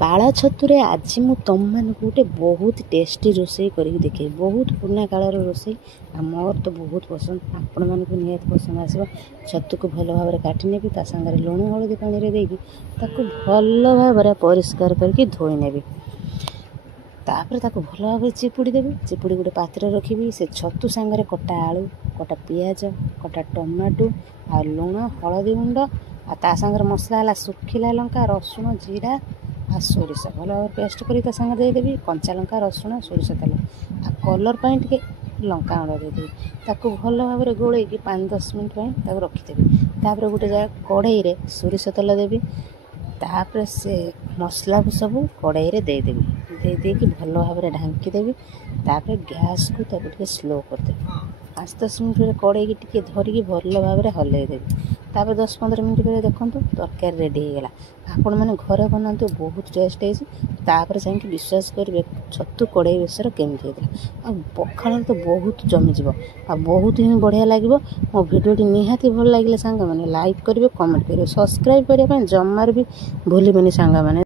ପାଳ ଛତୁରେ ଆଜି ମୁଁ ତମମାନଙ୍କୁ ଗୋଟେ ବହୁତ ଟେଷ୍ଟି ରୋଷେଇ କରିକି ଦେଖେଇବି। ବହୁତ ପୁରୁଣା କାଳର ରୋଷେଇ ଆଉ ମୋର ତ ବହୁତ ପସନ୍ଦ, ଆପଣମାନଙ୍କୁ ନିହାତି ପସନ୍ଦ ଆସିବ। ଛତୁକୁ ଭଲ ଭାବରେ କାଟି ନେବି, ତା ସାଙ୍ଗରେ ଲୁଣ ହଳଦୀ ପାଣିରେ ଦେଇକି ତାକୁ ଭଲ ଭାବରେ ପରିଷ୍କାର କରିକି ଧୋଇ ନେବି। ତାପରେ ତାକୁ ଭଲ ଭାବରେ ଚିପୁଡ଼ି ଦେବି। ଚିପୁଡ଼ି ଗୋଟେ ପାତ୍ରରେ ରଖିବି। ସେ ଛତୁ ସାଙ୍ଗରେ କଟା ଆଳୁ, କଟା ପିଆଜ, କଟା ଟମାଟୋ ଆଉ ଲୁଣ ହଳଦୀ ଗୁଣ୍ଡ ଆଉ ତା ସାଙ୍ଗରେ ମସଲା ହେଲା ଶୁଖିଲା ଲଙ୍କା, ରସୁଣ, ଜିରା ଆଉ ସୋରିଷ ଭଲ ଭାବରେ ପେଷ୍ଟ କରି ତା ସାଙ୍ଗରେ ଦେଇଦେବି। କଞ୍ଚା ଲଙ୍କା, ରସୁଣ, ସୋରିଷ ତେଲ ଆଉ କଲର୍ ପାଇଁ ଟିକେ ଲଙ୍କା ଗୁଣ୍ଡ ଦେଇଦେବି। ତାକୁ ଭଲ ଭାବରେ ଗୋଳେଇକି 5-10 ମିନିଟ୍ ପାଇଁ ତାକୁ ରଖିଦେବି। ତାପରେ ଗୋଟେ କଢ଼େଇରେ ସୋରିଷ ତେଲ ଦେବି। ତାପରେ ସେ ମସଲାକୁ ସବୁ କଢ଼େଇରେ ଦେଇଦେବି। ଦେଇକି ଭଲ ଭାବରେ ଢାଙ୍କି ଦେବି। ତାପରେ ଗ୍ୟାସ୍କୁ ତାକୁ ଟିକେ ସ୍ଲୋ କରିଦେବି। 5-10 ମିନିଟ୍ କଢ଼େଇକି ଟିକେ ଧରିକି ଭଲ ଭାବରେ ହଲେଇ ଦେବି। ତାପରେ 10-15 ମିନିଟ୍ ପରେ ଦେଖନ୍ତୁ ତରକାରୀ ରେଡ଼ି ହେଇଗଲା। ଆପଣମାନେ ଘରେ ବନାନ୍ତୁ, ବହୁତ ଟେଷ୍ଟ ହେଇଛି। ତାପରେ ଯାଇକି ବିଶ୍ୱାସ କରିବେ ଛତୁ କଢ଼େଇ ବେସର କେମିତି ହେଇଥିଲା। ଆଉ ପଖାଳରେ ତ ବହୁତ ଜମିଯିବ ଆଉ ବହୁତ ହିଁ ବଢ଼ିଆ ଲାଗିବ। ମୋ ଭିଡ଼ିଓଟି ନିହାତି ଭଲ ଲାଗିଲେ ସାଙ୍ଗମାନେ ଲାଇକ୍ କରିବେ, କମେଣ୍ଟ କରିବେ, ସବସ୍କ୍ରାଇବ୍ କରିବା ପାଇଁ ଜମାରୁ ବି ଭୁଲିବେନି ସାଙ୍ଗମାନେ।